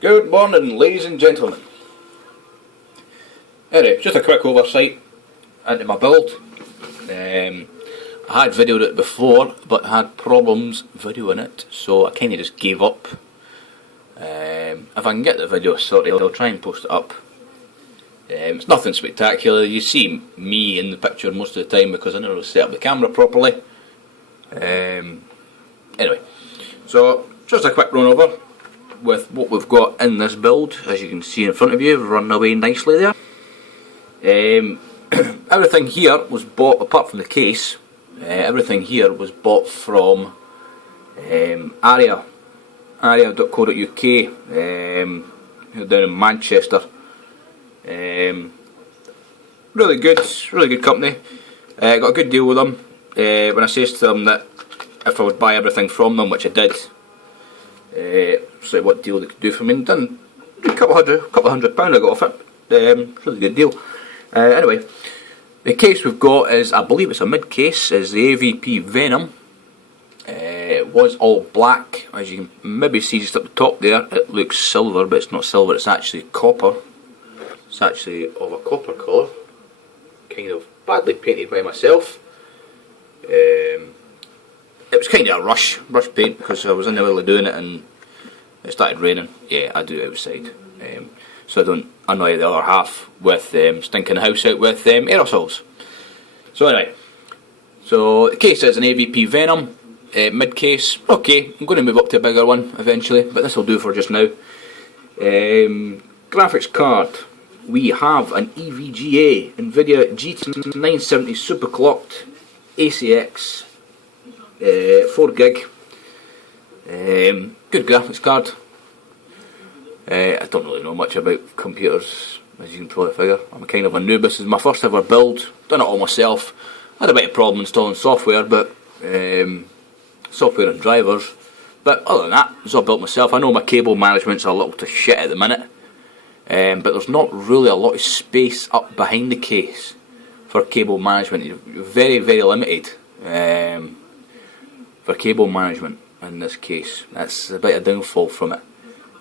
Good morning, ladies and gentlemen. Anyway, just a quick oversight into my build. I had videoed it before, but had problems videoing it, so I kind of just gave up. If I can get the video sorted, I'll try and post it up. It's nothing spectacular. You see me in the picture most of the time because I never set up the camera properly. Anyway, so just a quick run over with what we've got in this build. As you can see in front of you, running away nicely there. Everything here was bought, apart from the case, everything here was bought from aria.co.uk, down in Manchester. Really good company. Got a good deal with them. When I says to them that if I would buy everything from them, which I did, so what deal they could do for me, and done a couple hundred pound I got off it. Really good deal. Anyway, the case we've got is, I believe it's a mid case, is the AVP VENOM. It was all black, as you can maybe see just up the top there. It looks silver, but it's not silver, it's actually copper. It's actually of a copper colour, kind of badly painted by myself. It was kind of a rush paint because I was in the middle of doing it and it started raining. Yeah, I do it outside, so I don't annoy the other half with stinking the house out with aerosols. So anyway, so the case is an AVP VENOM, mid case. Okay, I'm going to move up to a bigger one eventually, but this will do for just now. Graphics card. We have an EVGA NVIDIA GT970 superclocked ACX 4 gig. Good graphics card. I don't really know much about computers, as you can probably figure. I'm kind of a noob. This is my first ever build. Done it all myself. Had a bit of problem installing software, but software and drivers. But other than that, it's all built myself. I know my cable management's a little to shit at the minute. But there's not really a lot of space up behind the case for cable management. You're very limited for cable management in this case. That's a bit of downfall from it.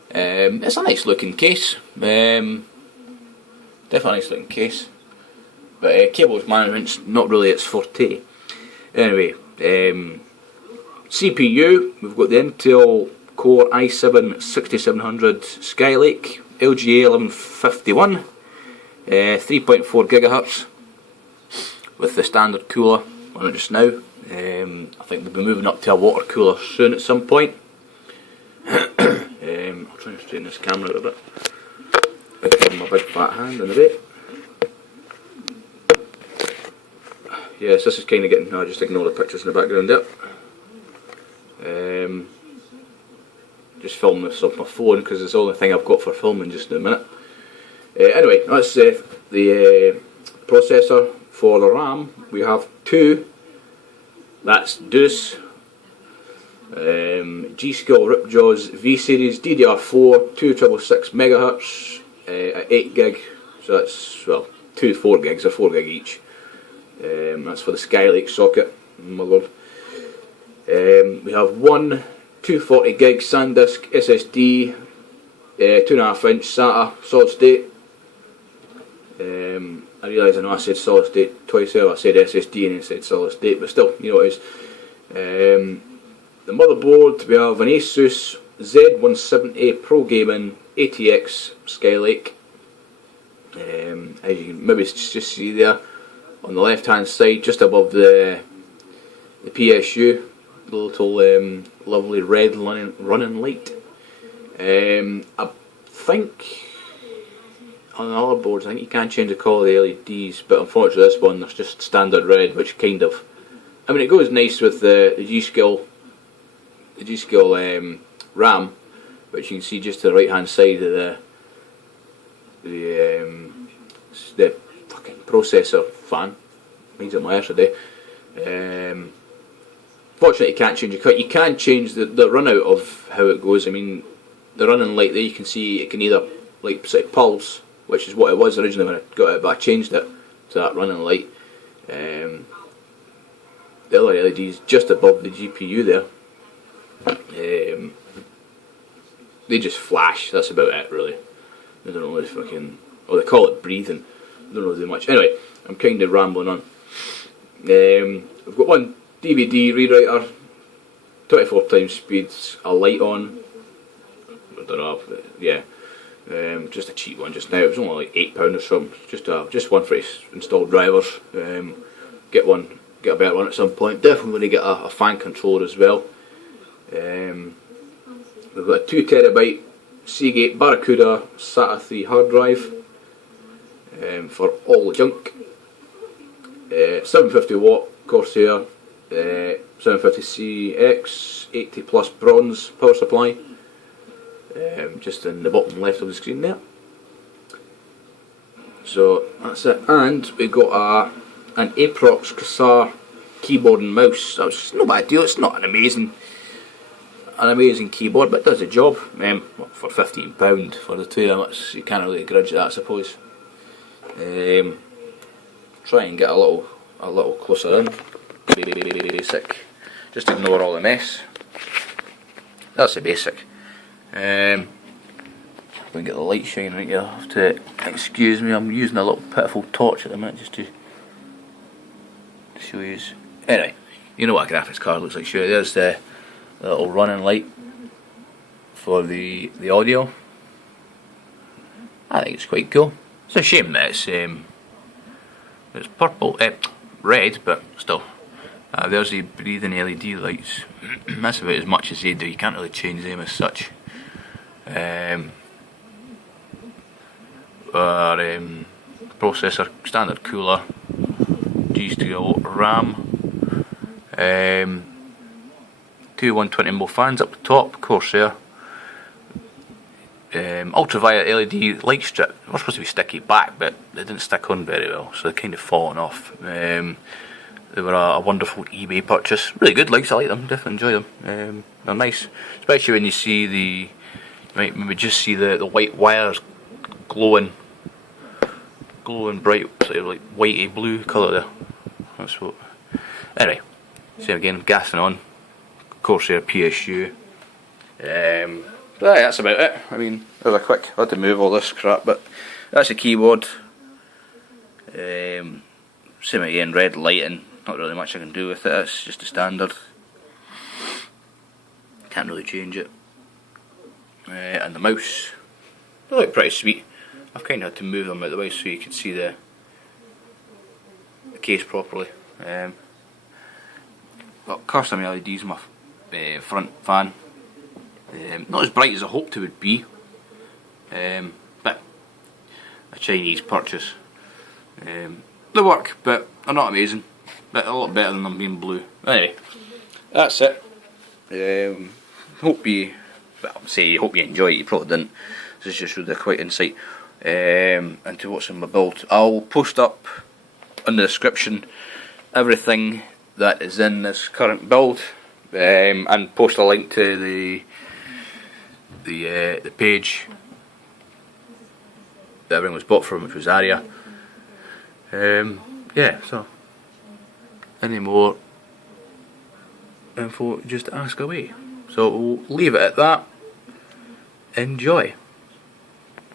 It's a nice looking case, definitely a nice looking case, but cables management's not really its forte. Anyway, CPU, we've got the Intel Core i7 6700 Skylake LGA 1151, 3.4 GHz with the standard cooler on it just now. I think we'll be moving up to a water cooler soon at some point. I'll try and straighten this camera a bit. Give my big fat hand in a bit. Yes, this is kind of getting. No, just ignore the pictures in the background there. Just film this off my phone because it's the only thing I've got for filming just in a minute. Anyway, that's the processor. For the RAM, we have two. That's Deuce, G.SKILL RIPJAWS V series DDR4 266 MHz at 8 gig. So that's, well, two 4 gigs or 4 gig each. That's for the Skylake socket, my lord. We have one 240 gig SANDISK SSD, 2.5 inch SATA solid state. I realise I know I said solid state twice there. I said SSD and I said solid state, but still, you know what it is. The motherboard, we have an ASUS Z170 Pro Gaming ATX Skylake. As you can maybe just see there on the left hand side, just above the PSU, the little lovely red running light. I think on the other boards, I think you can change the colour of the LEDs, but unfortunately this one there's just standard red, which kind of, I mean, it goes nice with the G.SKILL RAM, which you can see just to the right hand side of the fucking processor fan. Means it my ass today. Fortunately, you can't change the cut. You can change the run out of how it goes. I mean, the running light there, you can see it can either like sort of pulse, which is what it was originally when I got it, but I changed it to that running light. The other LED is just above the GPU there. they just flash. That's about it, really. I don't know if fucking, oh, they call it breathing. I don't know too much. Anyway, I'm kind of rambling on. I've got one DVD rewriter, 24 times speeds, a light on. I don't know, yeah. Just a cheap one just now. It was only like £8 or something. Just one for installed drivers. Get a better one at some point. Definitely going to get a fan controller as well. We've got a 2TB SEAGATE BARRACUDA SATA 3 hard drive for all the junk. 750 watt CORSAIR 750CX 80 plus bronze power supply. Just in the bottom left of the screen there. So that's it. And we got an APPROX QUASAR keyboard and mouse. That's no bad deal. It's not an amazing keyboard, but it does the job. For £15 for the two of them, you can't really grudge that, I suppose. Try and get a little closer in. Basic. Just ignore all the mess. That's the basic. If we can get the light shining right here, have to excuse me, I'm using a little pitiful torch at the minute just to show you. Anyway, you know what a graphics card looks like. Sure, there's the little running light for the audio. I think it's quite cool. It's a shame that it's purple, red, but still. There's the breathing LED lights. That's about as much as they do. You can't really change them as such. Processor, standard cooler, G.SKILL RAM, two 120mm fans up the top, CORSAIR, ultraviolet LED light strip. They were supposed to be sticky back, but they didn't stick on very well, so they're kind of fallen off. They were a wonderful eBay purchase. Really good lights, I like them, definitely enjoy them. They're nice, especially when you see you might maybe just see the white wires glowing bright, sort of like whitey blue colour there. That's what. Anyway, same again, gassing on. CORSAIR PSU. But that's about it. I mean, that was a quick. I had to move all this crap, but that's the keyboard. Same again, red lighting. Not really much I can do with it. It's just a standard. Can't really change it. And the mouse, they look pretty sweet. I've kind of had to move them out of the way so you can see the case properly. Got custom LEDs on my front fan. Not as bright as I hoped it would be, but a Chinese purchase. They work, but they're not amazing. But a lot better than them being blue. Anyway, that's it. Hope you enjoy it. You probably didn't. This is just really a quick insight into what's in my build. I'll post up in the description everything that is in this current build, and post a link to the page that everything was bought from, which was Aria. Yeah, so any more info, just ask away. So we'll leave it at that. Enjoy.